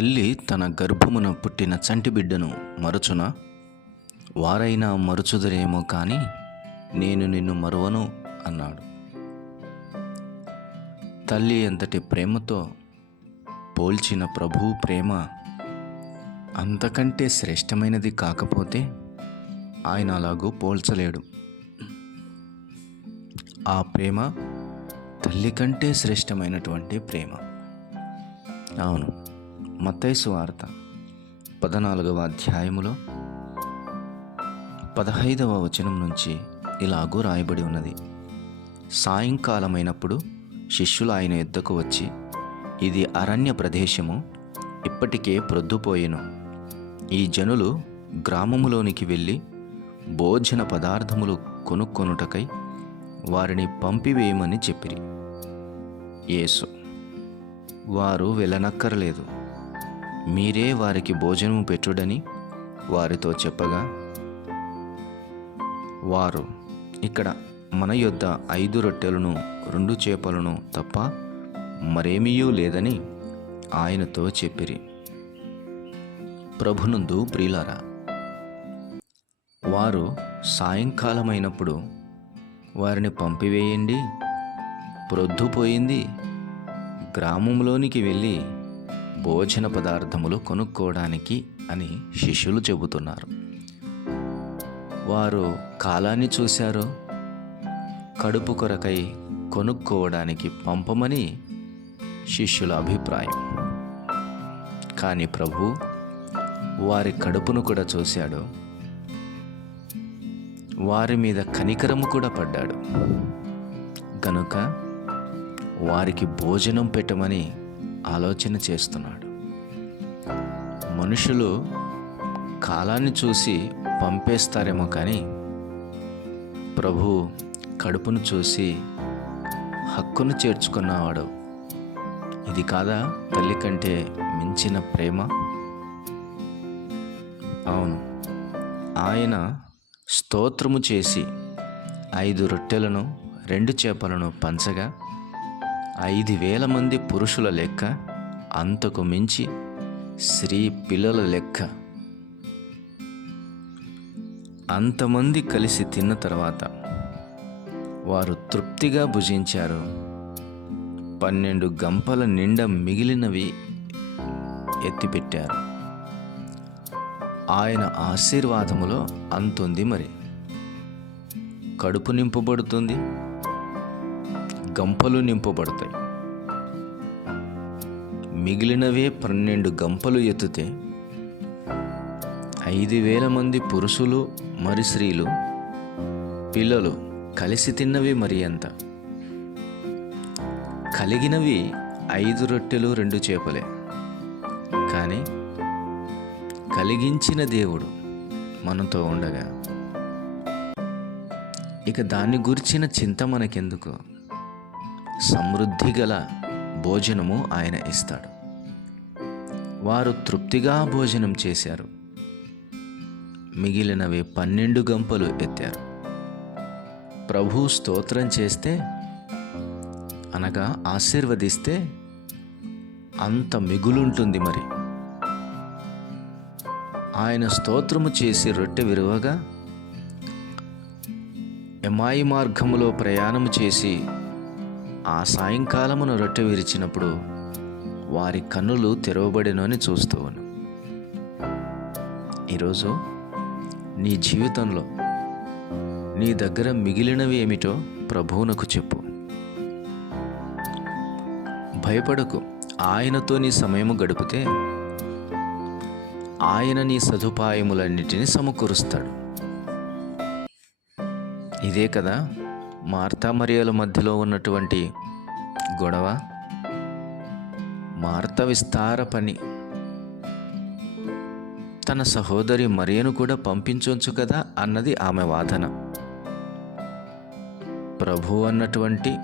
తల్లి తన గర్భమున పుట్టిన చంటి బిడ్డను మరచున? వారైనా మరుచుదరేమో కానీ నేను నిన్ను మరువను అన్నాడు. తల్లి ఎంతటి ప్రేమతో పోల్చిన ప్రభు ప్రేమ అంతకంటే శ్రేష్టమైనది కాకపోతే ఆయన అలాగూ పోల్చలేడు. ఆ ప్రేమ తల్లి కంటే శ్రేష్టమైనటువంటి ప్రేమ. అవును. మత్తైసు వార్త పద్నాలుగవ అధ్యాయములో పదహైదవ వచనం నుంచి ఇలాగూ రాయబడి ఉన్నది. సాయంకాలమైనప్పుడు శిష్యులు ఆయన ఎద్దకు వచ్చి ఇది అరణ్య ప్రదేశము ఇప్పటికే ప్రొద్దుపోయెను. ఈ జనులు గ్రామములోనికి వెళ్ళి భోజన పదార్థములు కొనుక్కొనుటకై వారిని పంపివేయమని చెప్పిరి. యేసు. వారు వెళ్ళనక్కర్లేదు. మీరే వారికి భోజనము పెట్టుడని వారితో చెప్పగా వారు ఇక్కడ మన యొద్ద ఐదు రొట్టెలను రెండు చేపలను తప్ప మరేమీయూ లేదని ఆయనతో చెప్పిరి. ప్రభునందు ప్రియులారా వారు సాయంకాలమైనప్పుడు వారిని పంపివేయండి ప్రొద్దుపోయింది గ్రామంలోనికి వెళ్ళి భోజన పదార్థములు కొనుక్కోవడానికి అని శిష్యులు చెబుతున్నారు. వారు కాలాన్ని చూశారు. కడుపు కొరకై కొనుక్కోవడానికి పంపమని శిష్యుల అభిప్రాయం. కానీ ప్రభు వారి కడుపును కూడా చూశాడు. వారి మీద కనికరము కూడా పడ్డాడు. కనుక వారికి భోజనం పెట్టమని ఆలోచన చేస్తున్నాడు. మనుషులు కాలాన్ని చూసి పంపేస్తారేమో కానీ ప్రభు కడుపును చూసి హక్కును చేర్చుకున్నవాడు. ఇది కాదా తల్లి కంటే మించిన ప్రేమ? అవును. ఆయన స్తోత్రము చేసి ఐదు రొట్టెలను రెండు చేపలను పంచగా ఐదు వేల మంది పురుషుల లెక్క అంతకు మించి స్త్రీ పిల్లల లెక్క. అంతమంది కలిసి తిన్న తర్వాత వారు తృప్తిగా భుజించారు. పన్నెండు గంపల నిండా మిగిలినవి ఎత్తిపెట్టారు. ఆయన ఆశీర్వాదములో అంతుంది మరి. కడుపు నింపబడుతుంది. గంపలు నింపబడతాయి. మిగిలినవే పన్నెండు గంపలు ఎత్తితే ఐదు వేల మంది పురుషులు మరి స్త్రీలు పిల్లలు కలిసి తిన్నవి మరి ఎంత? కలిగినవి ఐదు రొట్టెలు రెండు చేపలే. కానీ కలిగించిన దేవుడు మనతో ఉండగా. ఇక దాన్ని గురించిన చింత మనకెందుకు? సమృద్ధి గల భోజనము ఆయన ఇస్తాడు. వారు తృప్తిగా భోజనం చేశారు. మిగిలినవి పన్నెండు గంపలు ఎత్తారు. ప్రభు స్తోత్రం చేస్తే అనగా ఆశీర్వదిస్తే అంత మిగులుంటుంది మరి. ఆయన స్తోత్రము చేసి రొట్టె విరువగా ఎమాయి మార్గములో ప్రయాణము చేసి ఆ సాయంకాలమును రొట్టె విరిచినప్పుడు వారి కన్నులు తెరవబడినని అని ఈరోజు నీ జీవితంలో నీ దగ్గర మిగిలినవి ఏమిటో ప్రభువునకు చెప్పు. భయపడకు. ఆయనతో నీ సమయము గడిపితే ఆయన నీ సదుపాయములన్నిటినీ సమకూరుస్తాడు. ఇదే కదా మార్తా మరియల మధ్యలో ఉన్నటువంటి గొడవ మార్త విస్తార పని. తన సహోదరి మరియను కూడా పంపించవచ్చు కదా అన్నది ఆమె వాదన. ప్రభు అన్నటువంటి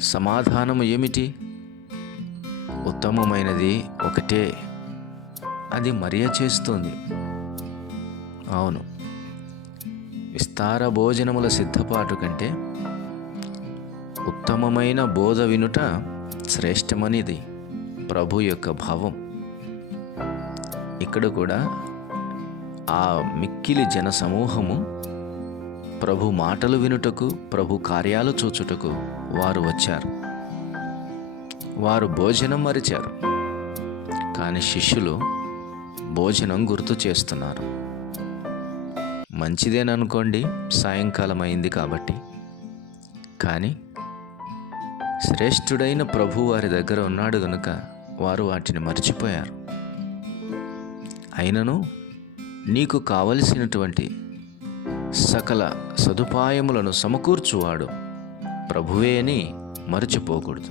సమాధానము ఏమిటి? ఉత్తమమైనది ఒకటే. అది మరియ చేస్తుంది. అవును. విస్తార భోజనముల సిద్ధపాటు కంటే ఉత్తమమైన బోధ వినుట శ్రేష్టమనిది ప్రభు యొక్క భావం. ఇక్కడ కూడా ఆ మిక్కిలి జన సమూహము ప్రభు మాటలు వినుటకు ప్రభు కార్యాలు చూచుటకు వారు వచ్చారు. వారు భోజనం మరిచారు. కానీ శిష్యులు భోజనం గుర్తు చేస్తున్నారు. మంచిదేననుకోండి సాయంకాలం అయింది కాబట్టి. కానీ శ్రేష్ఠుడైన ప్రభు వారి దగ్గర ఉన్నాడు గనుక వారు వాటిని మర్చిపోయారు. అయినను నీకు కావలసినటువంటి సకల సదుపాయములను సమకూర్చువాడు ప్రభువే అని మరచిపోకూడదు.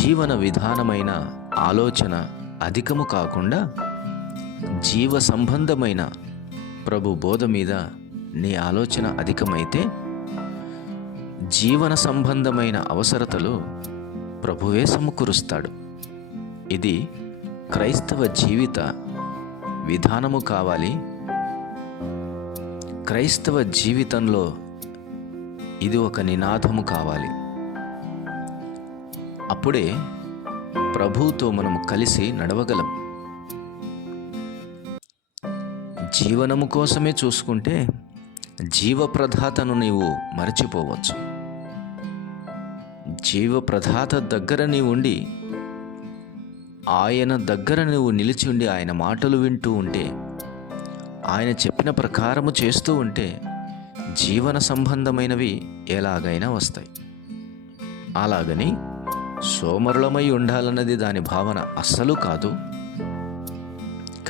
జీవన విధానమైన ఆలోచన అధికము కాకుండా జీవ సంబంధమైన ప్రభు బోధ మీద నీ ఆలోచన అధికమైతే జీవన సంబంధమైన అవసరతలు ప్రభువే సమకూరుస్తాడు. ఇది క్రైస్తవ జీవిత విధానము కావాలి. క్రైస్తవ జీవితంలో ఇది ఒక నినాదము కావాలి. అప్పుడే ప్రభువుతో మనము కలిసి నడవగలం. జీవనము కోసమే చూసుకుంటే జీవప్రధాతను నీవు మరచిపోవచ్చు. జీవప్రధాత దగ్గర నీవు ఉండి ఆయన దగ్గర నువ్వు నిలిచి ఉండి ఆయన మాటలు వింటూ ఉంటే ఆయన చెప్పిన ప్రకారము చేస్తూ ఉంటే జీవన సంబంధమైనవి ఎలాగైనా వస్తాయి. అలాగని సోమరులమై ఉండాలన్నది దాని భావన అస్సలు కాదు.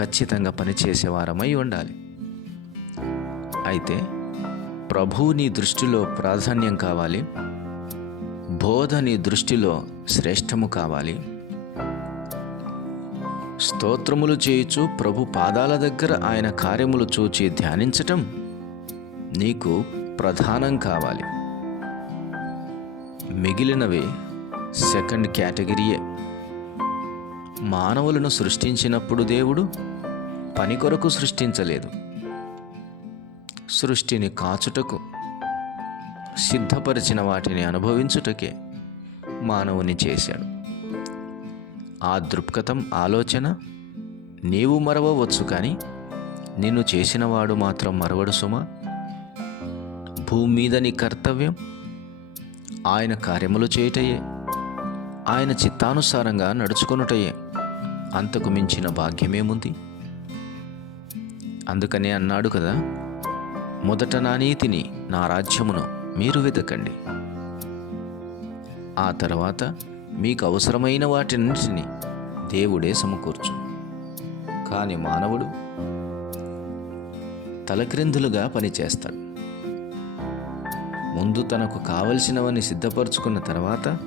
ఖచ్చితంగా పనిచేసేవారమై ఉండాలి. అయితే ప్రభువు నీ దృష్టిలో ప్రాధాన్యం కావాలి బోధ నీ దృష్టిలో శ్రేష్టము కావాలి. స్తోత్రములు చేయుచు ప్రభు పాదాల దగ్గర ఆయన కార్యములు చూచి ధ్యానించటం నీకు ప్రధానం కావాలి. మిగిలినవి సెకండ్ కేటగిరీయే. మానవులను సృష్టించినప్పుడు దేవుడు పని కొరకు సృష్టించలేదు. సృష్టిని కాచుటకు సిద్ధపరిచిన వాటిని అనుభవించుటకే మానవుని చేశాడు. ఆ దృక్పథం ఆలోచన నీవు మరవవచ్చు కానీ నిన్ను చేసినవాడు మాత్రం మరవడు సుమా. భూమి మీద నీ కర్తవ్యం ఆయన కార్యములు చేయుటయే ఆయన చిత్తానుసారంగా నడుచుకొనుటయే అంతకు మించిన భాగ్యమేముంది? అందుకనే అన్నాడు కదా మొదట నా నీతిని నా రాజ్యమును మీరు వెతకండి. ఆ తర్వాత మీకు అవసరమైన వాటిన్నిటిని దేవుడే సమకూర్చు. కానీ మానవుడు తలక్రిందులుగా పనిచేస్తాడు. ముందు తనకు కావలసినవని సిద్ధపరచుకున్న తర్వాత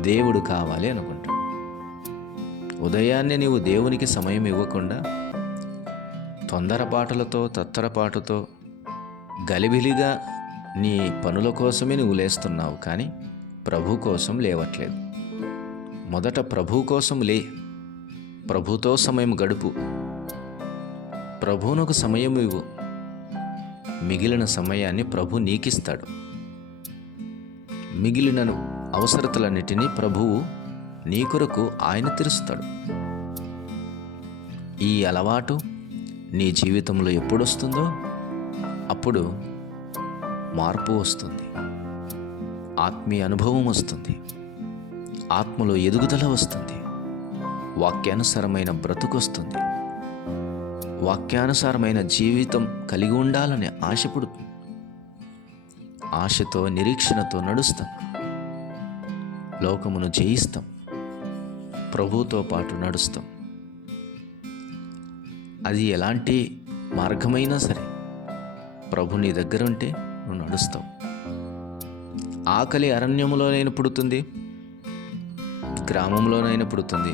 దేవుడు కావాలి అనుకుంటాడు. ఉదయాన్నే నీవు దేవునికి సమయం ఇవ్వకుండా తొందరపాటులతో తత్తరపాటుతో గలిబిలిగా నీ పనుల కోసమే నువ్వు లేస్తున్నావు కానీ ప్రభు కోసం లేవట్లేదు. మొదట ప్రభు కోసం లే. ప్రభుతో సమయం గడుపు. ప్రభువునకు సమయం ఇవ్వు. మిగిలిన సమయాన్ని ప్రభు నీకిస్తాడు. మిగిలిన అవసరతలన్నిటినీ ప్రభువు నీ కొరకు ఆయన తీరుస్తాడు. ఈ అలవాటు నీ జీవితంలో ఎప్పుడొస్తుందో అప్పుడు మార్పు వస్తుంది. ఆత్మీయ అనుభవం వస్తుంది. ఆత్మలో ఎదుగుదల వస్తుంది. వాక్యానుసారమైన బ్రతుకు వస్తుంది వాక్యానుసారమైన జీవితం కలిగి ఉండాలనే ఆశ పుడుతుంది. ఆశతో నిరీక్షణతో నడుస్తాం. లోకమును జయిస్తాం. ప్రభుతో పాటు నడుస్తాం. అది ఎలాంటి మార్గమైనా సరే ప్రభు నీ దగ్గర ఉంటే నువ్వు నడుస్తావు. ఆకలి అరణ్యములోనైనా పుడుతుంది గ్రామంలోనైనా పుడుతుంది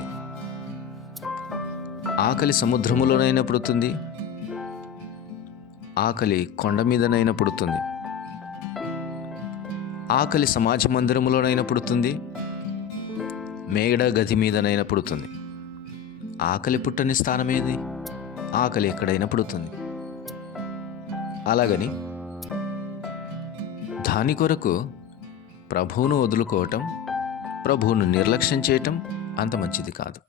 ఆకలి సముద్రములోనైనా పుడుతుంది ఆకలి కొండ మీదనైనా పుడుతుంది ఆకలి సమాజ మందిరములోనైనా పుడుతుంది మేగడ గది మీదనైనా పుడుతుంది. ఆకలి పుట్టని స్థానం ఏది ఆకలి ఎక్కడైనా పుడుతుంది. అలాగని దాని కొరకు ప్రభువును వదులుకోవటం ప్రభువును నిర్లక్ష్యం చేయటం అంత మంచిది కాదు.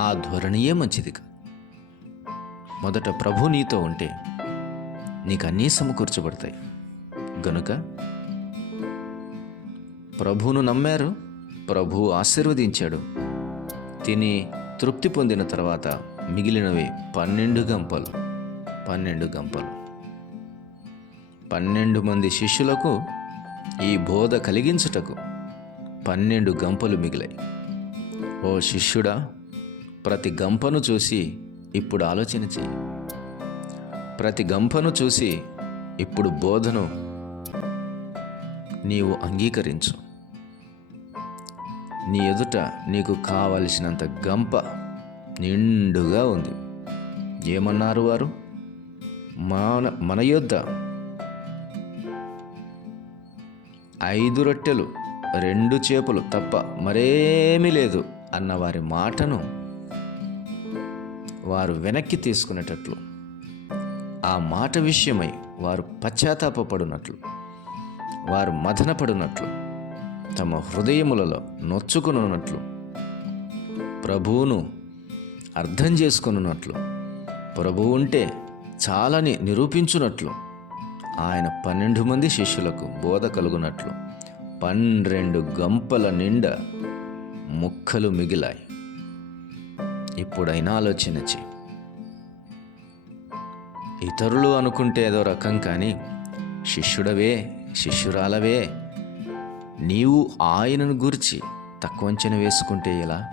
ఆ ధోరణియే మంచిది కాదు. మొదట ప్రభు నీతో ఉంటే నీకు అన్నీ సమకూర్చబడతాయి. గనుక ప్రభువును నమ్మారు ప్రభు ఆశీర్వదించాడు తిని తృప్తి పొందిన తర్వాత మిగిలినవి పన్నెండు గంపలు పన్నెండు గంపలు. పన్నెండు మంది శిష్యులకు ఈ బోధ కలిగించుటకు పన్నెండు గంపలు మిగిలాయి. ఓ శిష్యుడా ప్రతి గంపను చూసి ఇప్పుడు ఆలోచన చేయి ప్రతి గంపను చూసి ఇప్పుడు బోధను నీవు అంగీకరించు. నీ ఎదుట నీకు కావలసినంత గంప నిండుగా ఉంది. ఏమన్నారు వారు? మన మన యొద్ద? ఐదు రొట్టెలు రెండు చేపలు తప్ప మరేమీ లేదు అన్న వారి మాటను వారు వెనక్కి తీసుకునేటట్లు. ఆ మాట విషయమై వారు పశ్చాత్తాపపడునట్లు వారు మదనపడినట్లు తమ హృదయములలో నొచ్చుకునున్నట్లు ప్రభువును అర్థం చేసుకున్నట్లు ప్రభు ఉంటే చాలని నిరూపించునట్లు. ఆయన పన్నెండు మంది శిష్యులకు బోధ కలుగునట్లు. పన్నెండు గంపల నిండా ముక్కలు మిగిలాయి. ఇప్పుడైనా ఆలోచన చేయి ఇతరులు అనుకుంటే ఏదో రకం కానీ శిష్యుడవే శిష్యురాలవే నీవు ఆయనను గురించి తక్కువ అంచనా వేసుకుంటే ఎలా?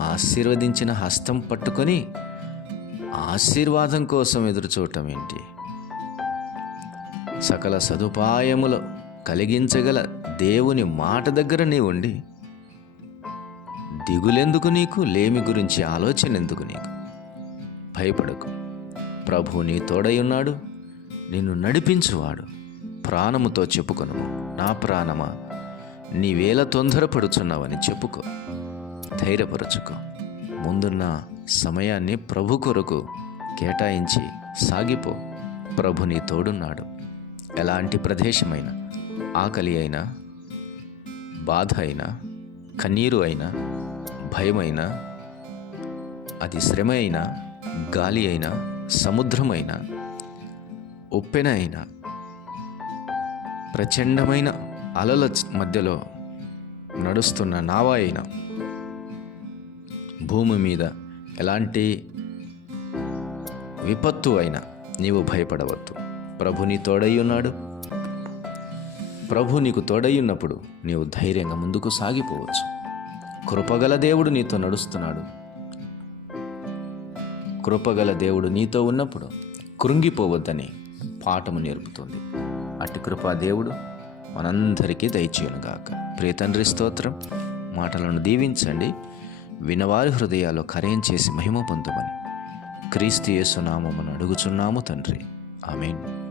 ఆశీర్వదించిన హస్తం పట్టుకొని ఆశీర్వాదం కోసం ఎదురు చూడటం ఏంటి? సకల సదుపాయములు కలిగించగల దేవుని మాట దగ్గర నీ ఉండి దిగులెందుకు నీకు? లేమి గురించి ఆలోచన ఎందుకు నీకు? భయపడకు. ప్రభు నీ తోడై ఉన్నాడు. నిన్ను నడిపించువాడు. ప్రాణముతో చెప్పుకొను నా ప్రాణమా? నీవేళ తొందరపడుచున్నావని చెప్పుకో. ధైర్యపరచుకో. ముందున్న సమయాన్ని ప్రభు కొరకు కేటాయించి సాగిపో. ప్రభు నీ తోడున్నాడు. ఎలాంటి ప్రదేశమైనా ఆకలి అయినా బాధ అయినా కన్నీరు అయినా భయమైనా అది శ్రమ అయినా గాలి అయినా సముద్రమైనా ఉప్పెన అయినా ప్రచండమైన అలల మధ్యలో నడుస్తున్న నావా అయినా భూమి మీద ఎలాంటి విపత్తు అయినా నీవు భయపడవద్దు. ప్రభు నీ తోడై ఉన్నాడు. ప్రభు నీకు తోడై ఉన్నప్పుడు నీవు ధైర్యంగా ముందుకు సాగిపోవచ్చు. కృపగల దేవుడు నీతో నడుస్తున్నాడు. కృపగల దేవుడు నీతో ఉన్నప్పుడు కృంగిపోవద్దని పాఠము నేర్పుతుంది. అట్టి కృపా దేవుడు మనందరికీ దయచేయనుగాక. ప్రియతండ్రి స్తోత్రం మాటలను దీవించండి. వినవారి హృదయాల్లో కరయం చేసి మహిమ పొందమని క్రీస్తు యేసునామమును అడుగుచున్నాము తండ్రి. ఆమెన్.